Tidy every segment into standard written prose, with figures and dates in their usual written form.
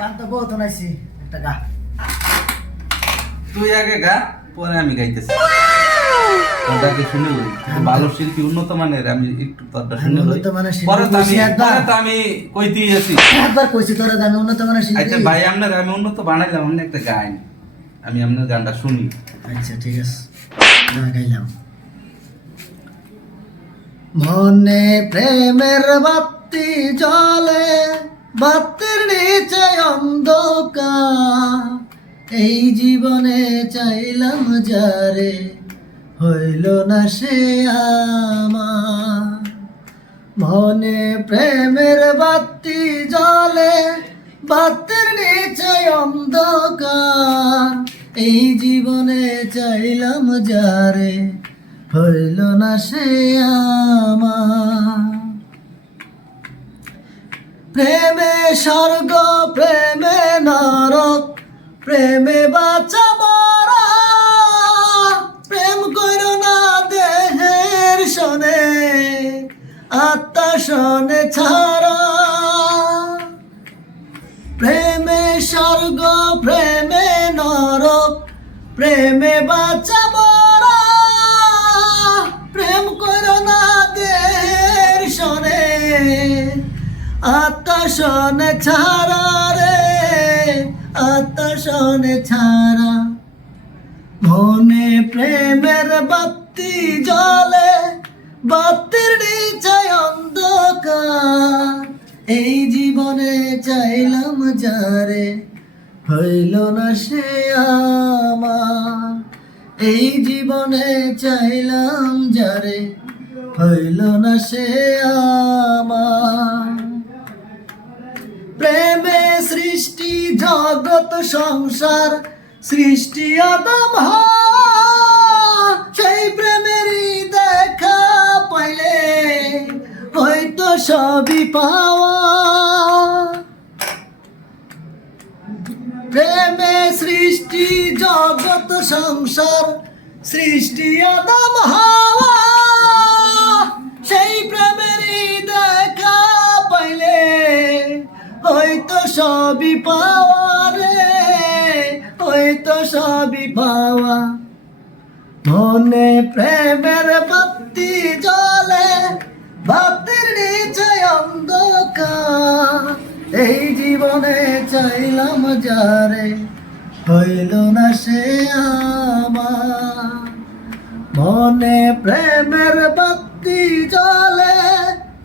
গান তো বহুত নাইছি একটা গা। তুই আগে গা, পরে আমি গাইতেছি। তোরটাকে শুনে লই। ভালো শিল্পী, উন্নত মানের, আমি একটু তোরটা শুনে লই। উন্নত মানের শিল্পী পরে কইছি একবার। তো আমি কইতেই আছি। একবার কইছি তোরা যে আমি উন্নত মানের শিল্পী। আচ্ছা ভাই, আপনার আমি উন্নত বানাইলাম, আপনি একটা গান, আমি আপনার গানটা শুনি। আচ্ছা ঠিক আছে, গা গাইলাম। মনে প্রেমের বাতি জ্বলে, বাতির নিচে অন্ধকার, এই জীবনে চাইলাম যারে, হইল না সে আমার। মনে প্রেমের বাতি জ্বলে, বাতির নিচে অন্ধকার, এই জীবনে চাইলাম যারে, হইল না সে আমার। প্রেমে স্বর্গ, প্রেমে নরক, প্রেমে বাঁচা মরা, প্রেম করো না দেহের শোনে, আত্মা শোনে ছাড়া। প্রেমে স্বর্গ, প্রেমে নরক, প্রেমে বাঁচা মরা, প্রেম করো না দেহের শোনে, আত্মা শোনে ছাড়া রে, আত্মা শোনে ছাড়া। মনে প্রেমের বাতি জ্বলে, বাতির নিচে অন্ধকার, এই জীবনে চাইলাম যারে, হইল না সে আমার। এই জীবনে চাইলাম যারে, হইল না সে আমার। প্রেমে সৃষ্টি জগৎ সংসার, সৃষ্টি আদম হাওয়া, সেই প্রেমেরই দেখা পাইলে হয়তো সবই পাওয়া। প্রেমে সৃষ্টি জগৎ সংসার, সৃষ্টি আদম হাওয়া, সেই প্রেমেরই দেখা পাইলে হয়তো সবই পাওয়া রে, হয়তো সবই পাওয়া। মনে প্রেমের বাতি জ্বলে, বাতির নিচে অন্ধকার, এই জীবনে চাইলাম যারে, হইল না সে আমার। মনে প্রেমের বাতি জ্বলে,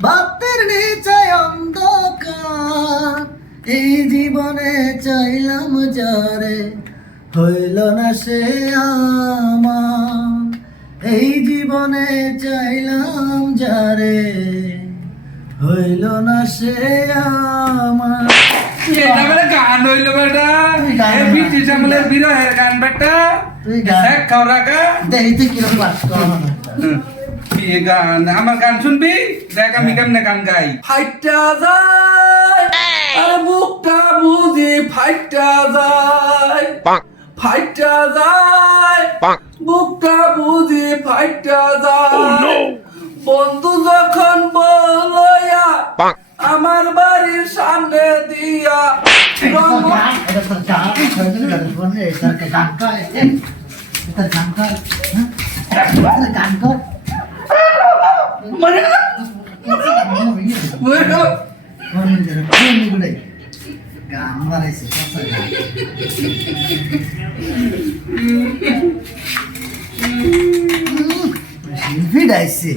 বাতির নিচে অন্ধকার, এই জীবনে চাইলাম যারে, হইল না সে আমার। এই জীবনে চাইলাম যারে, হইল না সে আমার। গান হইলো বেটা, ব্রিটিশ আমলের বিরহের গান বেটা। দেখতে কিরকম বাস কি গান, আমার গান শুনবি? দেখ আমি কেমনে গান গাই। ফাইটা যায়, আরে বুকটা বুঝি ফাইটা যায়, ফাইটা যায়, বুকটা বুঝি ফাইটা যায়। বন্ধু যখন বলয়া আমার বাড়ির সামনে দিয়া গান বানাইছে শিল্পী ডাইছে।